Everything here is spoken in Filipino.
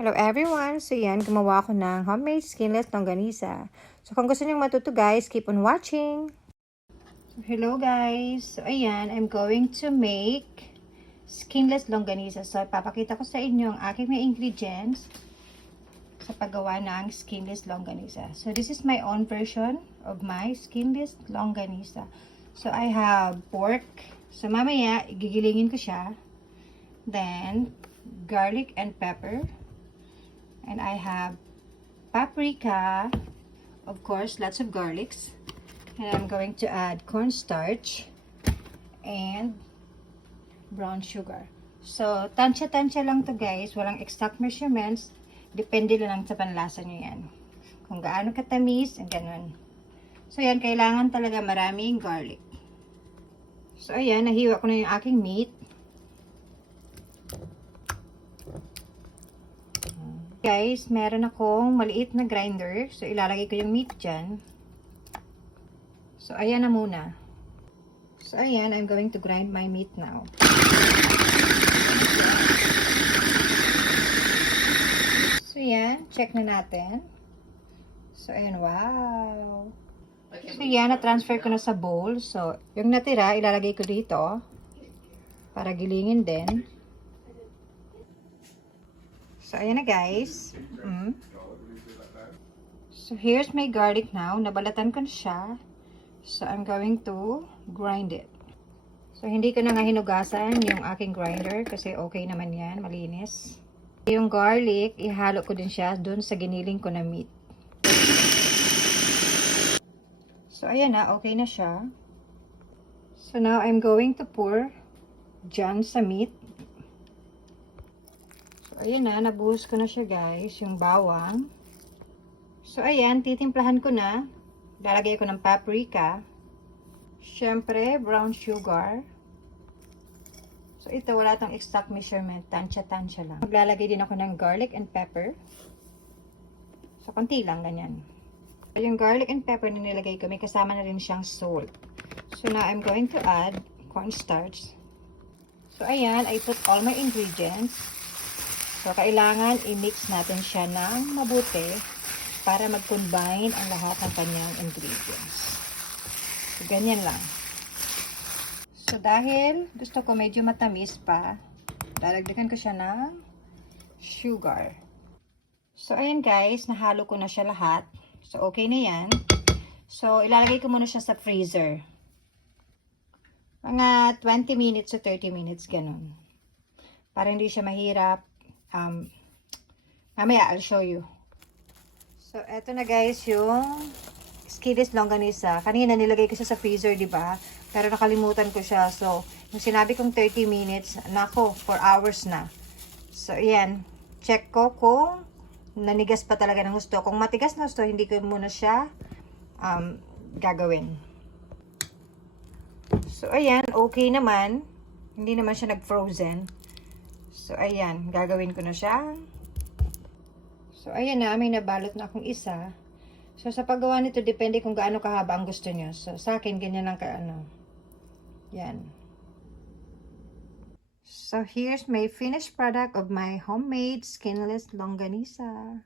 Hello everyone! So yan, gumawa ako ng homemade skinless longganisa. So kung gusto niyong matuto guys, keep on watching! So, hello guys! So ayan, I'm going to make skinless longganisa. So papakita ko sa inyo ang aking mga ingredients sa paggawa ng skinless longganisa. So this is my own version of my skinless longganisa. So I have pork. So mamaya, igigilingin ko siya. Then, garlic and pepper. And I have paprika, of course, lots of garlics. And I'm going to add cornstarch and brown sugar. So, tansya-tansya lang to guys. Walang exact measurements. Depende lang sa panlasa nyo yan. Kung gaano katamis, and ganun. So, yan, kailangan talaga maraming garlic. So, ayan, nahiwa ko na yung aking meat. Guys, meron akong maliit na grinder. So, ilalagay ko yung meat dyan. So, ayan na muna. So, ayan, I'm going to grind my meat now. So, ayan, check na natin. So, ayan, wow. So, ayan, na-transfer ko na sa bowl. So, yung natira, ilalagay ko dito. Para gilingin din. So, ayan na guys. So, here's my garlic now. Nabalatan ko na siya. So, I'm going to grind it. So, hindi ko na nga hinugasan yung aking grinder kasi okay naman yan. Malinis. Yung garlic, ihalo ko din siya dun sa giniling ko na meat. So, ayan na. Okay na siya. So, now I'm going to pour dyan sa meat. Ayan na, nabuhos ko na siya guys, yung bawang. So ayan, titimplahan ko na. Lalagay ko ng paprika. Syempre, brown sugar. So ito, wala tong exact measurement. Tansya-tansya lang. Maglalagay din ako ng garlic and pepper. So konti lang, ganyan. So, yung garlic and pepper na nilagay ko, may kasama na rin siyang salt. So now I'm going to add cornstarch. So ayan, I put all my ingredients. So, kailangan i-mix natin siya ng mabuti para mag-combine ang lahat ng kanyang ingredients. So, ganyan lang. So, dahil gusto ko medyo matamis pa, dadagdagan ko siya ng sugar. So, ayan guys, nahalo ko na siya lahat. So, okay na yan. So, ilalagay ko muna siya sa freezer. Mga 20 minutes to 30 minutes, ganun. Para hindi siya mahirap. Mamaya, I'll show you. So, eto na guys, yung skinless longganisa. Kanina nilagay ko siya sa freezer, di ba? Pero nakalimutan ko siya. So, yung sinabi kong 30 minutes, nako, 4 hours na. So, ayan. Check ko kung nanigas pa talaga ng gusto. Kung matigas na gusto, hindi ko muna siya gagawin. So, ayan. Okay naman. Hindi naman siya nag-frozen. So, ayan. Gagawin ko na siya. So, ayan na. May nabalot na akong isa. So, sa paggawa nito, depende kung gaano kahaba ang gusto nyo. So, sa akin, ganyan lang kaano. Yan. So, here's my finished product of my homemade skinless longganisa.